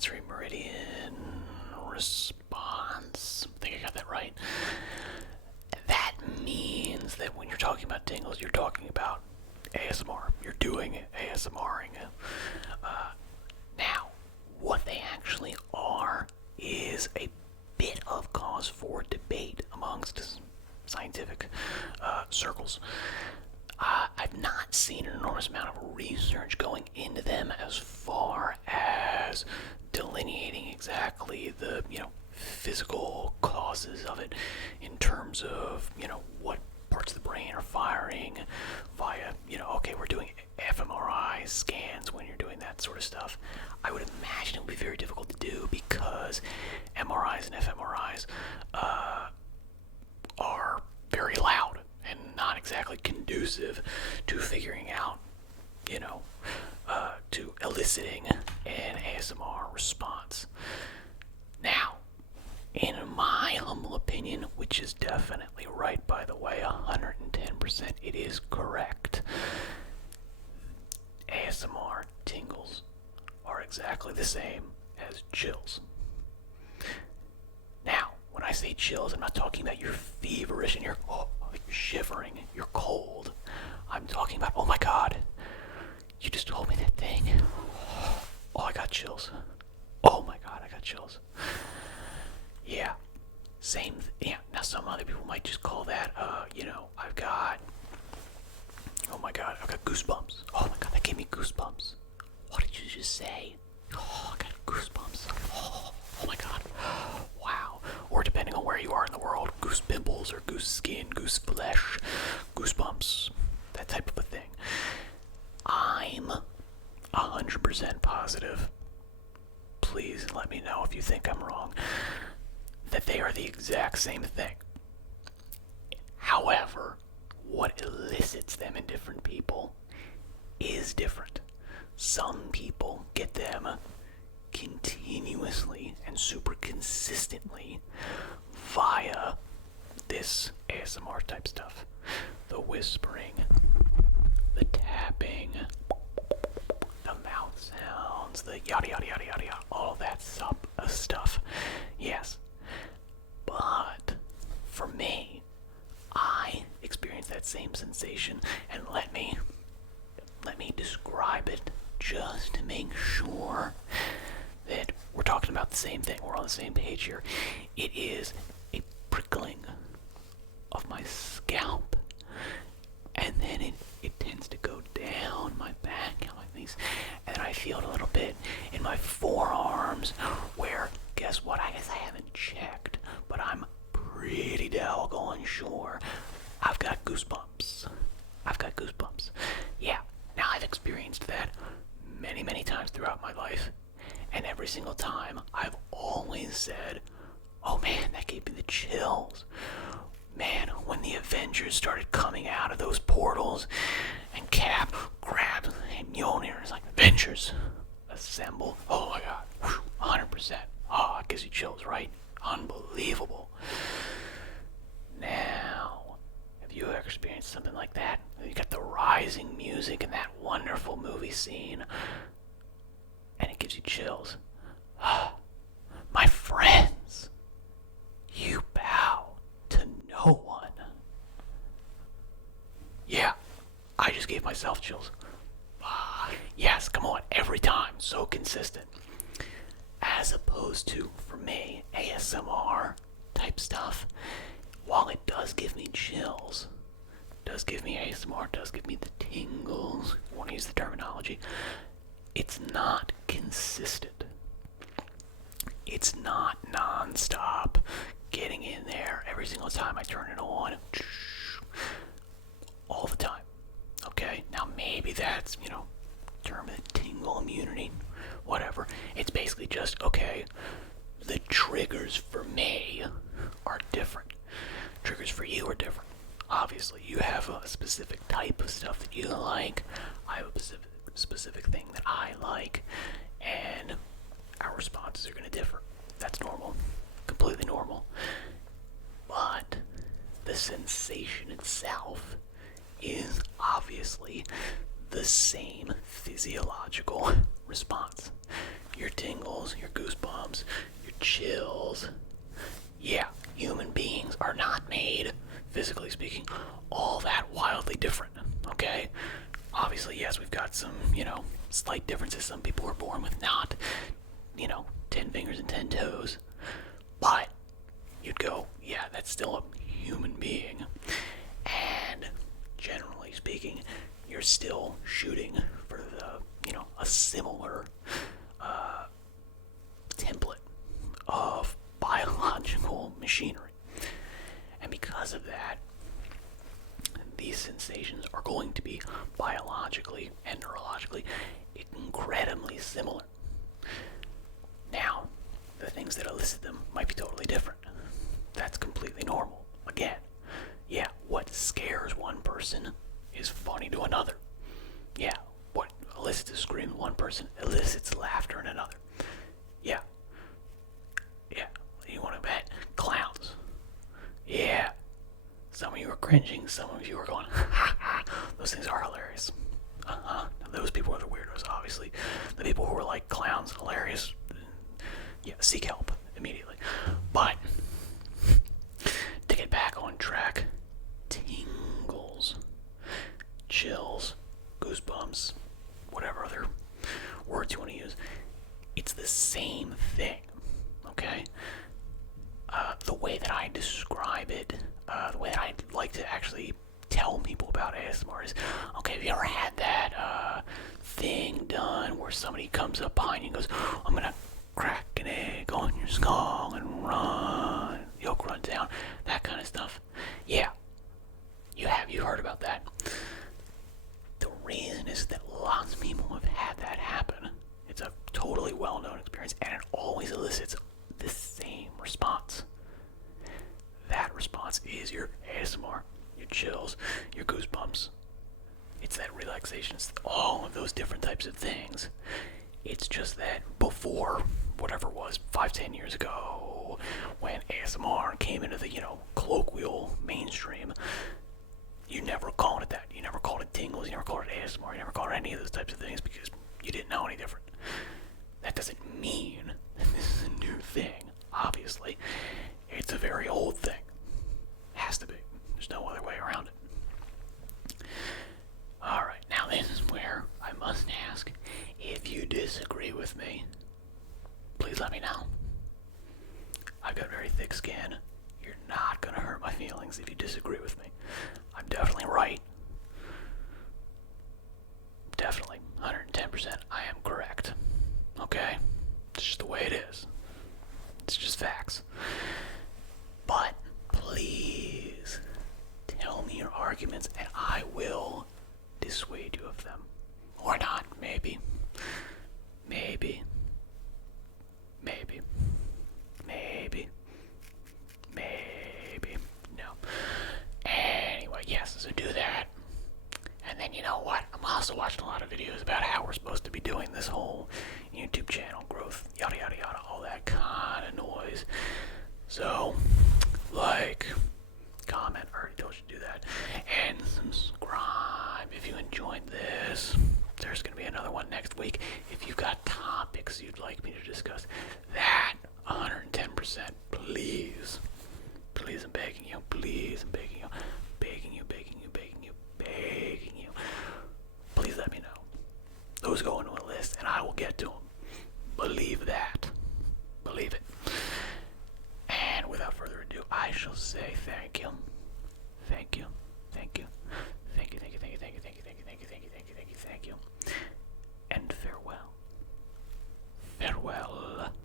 sensory meridian response. I think I got that right. That means that when you're talking about tingles, you're talking about ASMR. You're doing ASMRing. Now, what they actually are is a bit of cause for debate amongst scientific circles. I've not seen an enormous amount of research going into them as far as delineating exactly the, physical causes of it in terms of, what parts of the brain are firing via, okay, we're doing fMRI scans when you're doing that sort of stuff. I would imagine it would be very difficult to do because MRIs and fMRIs are very loud and not exactly conducive to figuring out, to eliciting an ASMR response. Now, in my humble opinion, which is definitely right, by the way, 110%, it is correct. ASMR tingles are exactly the same as chills. Now, when I say chills, I'm not talking about you're feverish and you're shivering, you're cold. I'm talking about, oh my god, you just told me that thing. Oh, I got chills. Oh my god, I got chills. Yeah, same. Yeah, now some other people might just call that, I've got, oh my god, I've got goosebumps. Oh my god, that gave me goosebumps. What did you just say? Oh, I got goosebumps. Oh my god. Wow. Or depending on where you are in the world, goose pimples or goose skin, goose flesh, goosebumps, that type of a thing. I'm 100% positive. Please let me know if you think I'm wrong. That they are the exact same thing. However, what elicits them in different people is different. Some people get them continuously and super consistently via this ASMR type stuff. The whispering, the tapping, the mouth sounds, the yada yada yada yada yada, all that stuff. Yes. But for me, I experience that same sensation, and let me describe it just to make sure that we're talking about the same thing. We're on the same page here. It is a prickling of my scalp, and then it tends to go down my back, my face, and then I feel it a little bit in my forearms, where, guess what, I guess I haven't checked, but I'm pretty doggone sure I've got goosebumps. Yeah, now I've experienced that many, many times throughout my life, and every single time I've always said, oh man, that gave me the chills. Man, when the Avengers started coming out of those portals, and Cap grabs and Mjolnir is like, Avengers, assemble. Oh my god, 100%. Oh, it gives you chills, right? Unbelievable. Now, have you ever experienced something like that? You got the rising music and that wonderful movie scene, and it gives you chills. My friends, you bow to no one. Yeah, I just gave myself chills. Yes, come on, every time, so consistent. As opposed to, for me, ASMR type stuff, while it does give me chills, does give me ASMR, does give me the tingles, I want to use the terminology, it's not consistent. It's not non-stop getting in there every single time I turn it on, all the time. Okay, now maybe that's, term of tingle immunity, whatever. It's basically just, okay, the triggers for me are different. Triggers for you are different. Obviously, you have a specific type of stuff that you like. I have a specific thing that I like, and our responses are going to differ. That's normal, completely normal. But the sensation itself is obviously the same physiological response. your tingles, your goosebumps, your chills. Yeah, human beings are not made, physically speaking, all that wildly different, okay? Obviously, yes, we've got some, slight differences. Some people were born with not, 10 fingers and 10 toes. But you'd go, yeah, that's still a human being. And generally speaking, you're still shooting for a similar template of biological machinery. And because of that, these sensations are going to be biologically and neurologically incredibly similar. Now, the things that elicit them might be totally different. That's completely normal. Again, yeah, what scares one person is funny to another. Yeah, what elicits a scream in one person elicits laughter in another. Yeah. Yeah. You want to bet? Clowns. Yeah. Some of you are cringing, some of you are going, ha ha. Those things are hilarious. Those people are the weirdos, obviously. The people who are like clowns, hilarious, yeah, seek help immediately. But to get back on track, tingles, chills, goosebumps, whatever other words you want to use, it's the same thing, okay? The way that I describe it, the way that I like to actually tell people about ASMR is, okay, have you ever had that thing done where somebody comes up behind you and goes, I'm gonna crack an egg on your skull and run, yolk run down, that kind of stuff? Yeah, you heard about that. The reason is that lots of people have had that happen. It's a totally well-known experience, and it always elicits the same response. That response is your ASMR, your chills, your goosebumps. It's that relaxation. It's all of those different types of things. It's just that before, whatever it was, 5-10 years ago, when ASMR came into the, colloquial mainstream, you never called it that. You never called it tingles, you never called it ASMR, you never called it any of those types of things because you didn't know any different. That doesn't mean that this is a new thing, obviously. It's a very old thing. Has to be. There's no other way around it. Alright, now this is where I must ask, if you disagree with me, please let me know. I've got very thick skin. You're not gonna hurt my feelings if you disagree with me. I'm definitely right. Definitely, 110%, I am correct. Okay? It's just the way it is. It's just facts. But please tell me your arguments and I will dissuade you of them. Or not, maybe. Maybe. Maybe. Maybe. Maybe. No. Anyway, yes, so do that. And then you know what? I'm also watching a lot of videos about how we're supposed to be doing this whole YouTube channel growth, yada yada yada, all that kind of noise. So, like, comment, I already told you to do that, and subscribe if you enjoyed this. There's going to be another one next week. If you've got topics you'd like me to discuss, that 110%, please. Please, I'm begging you. Please, I'm begging you. Begging you, begging you, begging you, begging you. Please let me know. Those go into a list, and I will get to them.